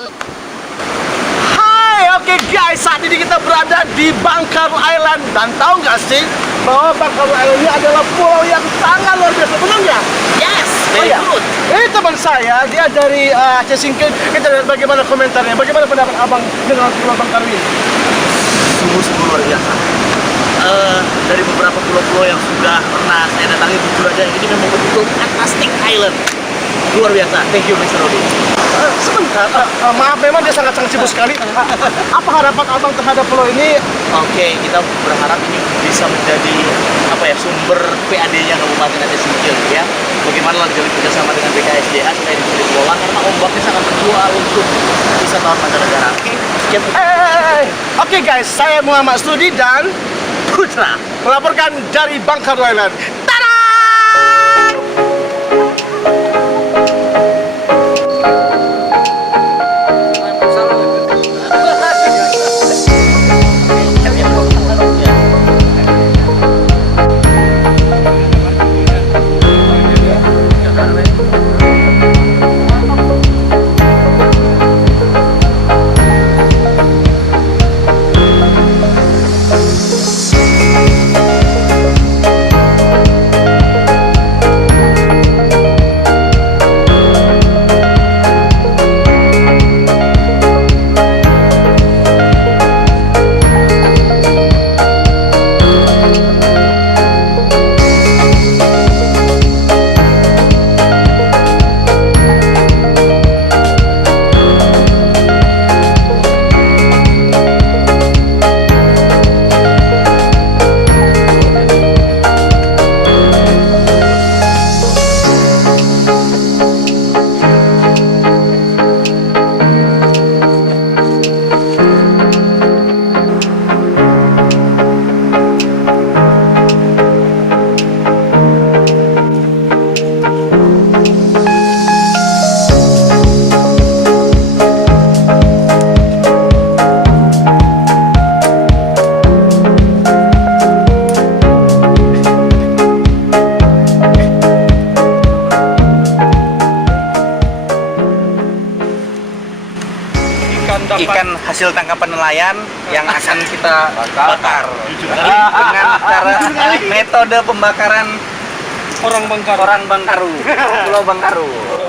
Hai, oke guys, saat ini kita berada di Bangkaru Island. Dan tahu nggak sih bahwa Bangkaru Island ini adalah pulau yang sangat luar biasa, benar nggak? Yes, Oh very ya, good. ini teman saya, dia dari Aceh Singkil. Kita lihat bagaimana komentarnya. Bagaimana pendapat abang dengan pulau Bangkaru ini? Sungguh-sungguh luar biasa. Dari beberapa pulau-pulau yang sudah pernah saya datangi, jujur aja ini memang betul-betul fantastic island. Luar biasa. Thank you, Mr. Rodi. Sebentar, maaf, memang dia sangat-sangat sibuk sekali. Apa harapan abang terhadap pulau ini? Oke, kita berharap ini bisa menjadi sumber PAD-nya Kabupaten Aceh Singkil ya. Bagaimana menjalin kerjasama dengan BKSDA supaya bisa dikelola karena ombaknya sangat terjual untuk wisatawan mancanegara. Oke, sekian. Oke guys, saya Muhammad Studi dan Putra melaporkan dari Bangkaru Island. Tada! Ikan hasil tangkapan nelayan yang akan kita bakar dengan cara metode pembakaran orang Bangkaru, Pulau Bangkaru.